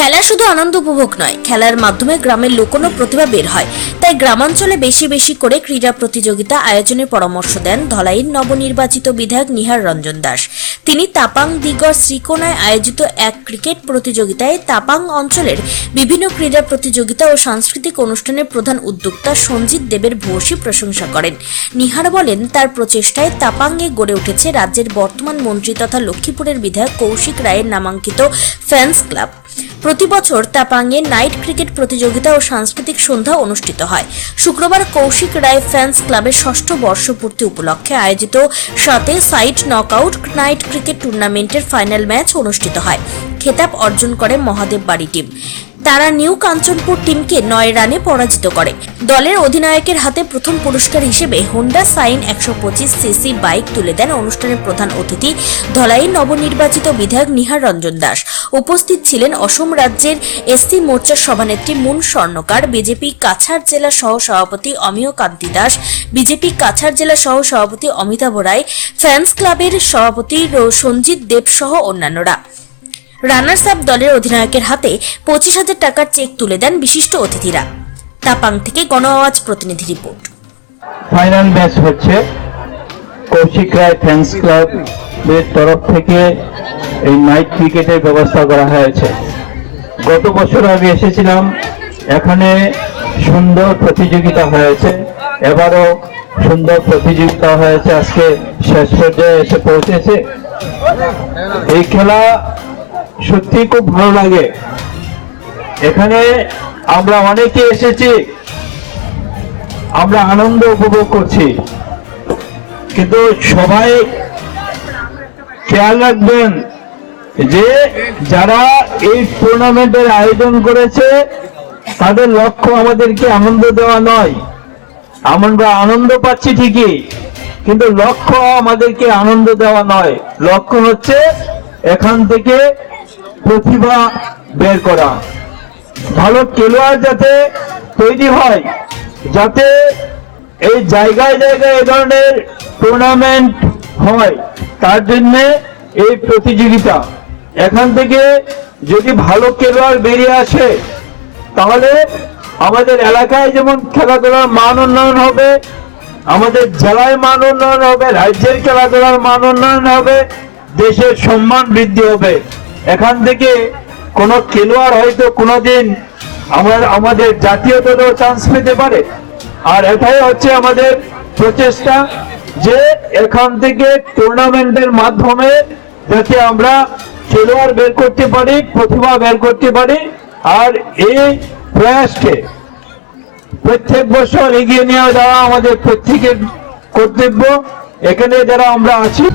খেলা শুধু আনন্দ উপভোগ নয়, খেলার মাধ্যমে গ্রামের লুকোনো প্রতিভা বের হয়। তাই গ্রামাঞ্চলে বেশি বেশি করে ক্রীড়া প্রতিযোগিতা আয়োজনের পরামর্শ দেন ধলাইয়ের নবনির্বাচিত বিধায়ক নিহার রঞ্জন দাস। তিনি তাপাং দিগর শ্রীকোনায় আয়োজিত এক ক্রিকেট প্রতিযোগিতায় তাপাং অঞ্চলের বিভিন্ন ক্রীড়া প্রতিযোগিতা ও সাংস্কৃতিক অনুষ্ঠানের প্রধান উদ্যোক্তা সঞ্জিত দেবের ভূয়সী প্রশংসা করেন। নিহার বলেন, তার প্রচেষ্টায় তাপাংয়ে গড়ে উঠেছে রাজ্যের বর্তমান মন্ত্রী তথা লক্ষ্মীপুরের বিধায়ক কৌশিক রায়ের নামাঙ্কিত ফ্যান্স ক্লাব। প্রতি বছর তাপাংয়ে নাইট ক্রিকেট প্রতিযোগিতা ও সাংস্কৃতিক সন্ধ্যা অনুষ্ঠিত হয়। শুক্রবার কৌশিক রায় ফ্যান্স ক্লাবের ৬ষ্ঠ বর্ষপূর্তি উপলক্ষে আয়োজিত 7 সাইড নকআউট নাইট ক্রিকেট টুর্নামেন্টের ফাইনাল ম্যাচ অনুষ্ঠিত হয়। খেতাব অর্জন করে মহাদেব বাড়ি টিম। তারা নিউ কাঞ্চনপুর টিমকে 9 রানে পরাজিত করে। দলের অধিনায়কের হাতে প্রথম পুরস্কার হিসেবে হোন্ডা সাইন 125 সিসি বাইক তুলে দেন অনুষ্ঠানের প্রধান অতিথি ধলাইয়ের নবনির্বাচিত বিধায়ক নিহার রঞ্জন দাস। উপস্থিত ছিলেন অসম রাজ্যের এসসি মোর্চার সভানেত্রী মুন স্বর্ণকার, বিজেপি কাছাড় জেলা সহ সভাপতি অমিয় কান্তি দাস, বিজেপি কাছাড় জেলা সহ সভাপতি অমিতাভ রায়, ফ্যান্স ক্লাবের সভাপতি সঞ্জিত দেব সহ অন্যান্যরা। রানার্স আপ দলের অধিনায়কের হাতে 25,000 টাকার চেক তুলে দেন বিশিষ্ট অতিথিরা। তাপাং থেকে গণ আওয়াজ প্রতিনিধি রিপোর্ট। ফাইনাল ম্যাচ হচ্ছে কৌশিক রায় ফ্যান্স ক্লাবের তরফ থেকে এই নাইট ক্রিকেটের ব্যবস্থা করা হয়েছে। গত বছর আমি এসেছিলাম, এখানে সুন্দর প্রতিযোগিতা হয়েছে, এবারও সুন্দর প্রতিযোগিতা হয়েছে, আজকে শেষ পর্যায়ে এসে পৌঁছেছে। এই খেলা সত্যি খুব ভালো লাগে। এখানে আমরা অনেকে এসেছি, আমরা আনন্দ উপভোগ করছি, কিন্তু সবাই খেয়াল রাখবেন যে যারা এই টুর্নামেন্টের আয়োজন করেছে তাদের লক্ষ্য আমাদেরকে আনন্দ দেওয়া নয়। আমরা আনন্দ পাচ্ছি ঠিকই, কিন্তু লক্ষ্য আমাদেরকে আনন্দ দেওয়া নয়। লক্ষ্য হচ্ছে এখান থেকে প্রতিভা বের করা, ভালো খেলোয়াড় যাতে তৈরি হয়, যাতে এই জায়গায় জায়গায় এ ধরনের টুর্নামেন্ট হয়, তার জন্য এই প্রতিযোগিতা। এখান থেকে যদি ভালো খেলোয়াড় বেরিয়ে আসে তাহলে আমাদের এলাকায় যেমন খেলাধুলার মান উন্নয়ন হবে, আমাদের জেলায় মান উন্নয়ন হবে, রাজ্যের খেলাধুলার মান উন্নয়ন হবে, দেশের সম্মান বৃদ্ধি হবে। এখান থেকে কোন খেলোয়াড় হয়তো কোনোদিন আমাদের জাতীয় দলেও চান্স পেতে পারে। আর এটাই হচ্ছে আমাদের প্রচেষ্টা যে এখান থেকে টুর্নামেন্টের মাধ্যমে যাতে আমরা খেলোয়াড় বের করতে পারি, প্রতিভা বের করতে পারি। আর এই প্রয়াসকে প্রত্যেক বছর এগিয়ে নিয়ে যাওয়া আমাদের প্রত্যেকের কর্তব্য। এখানে যারা আমরা আছি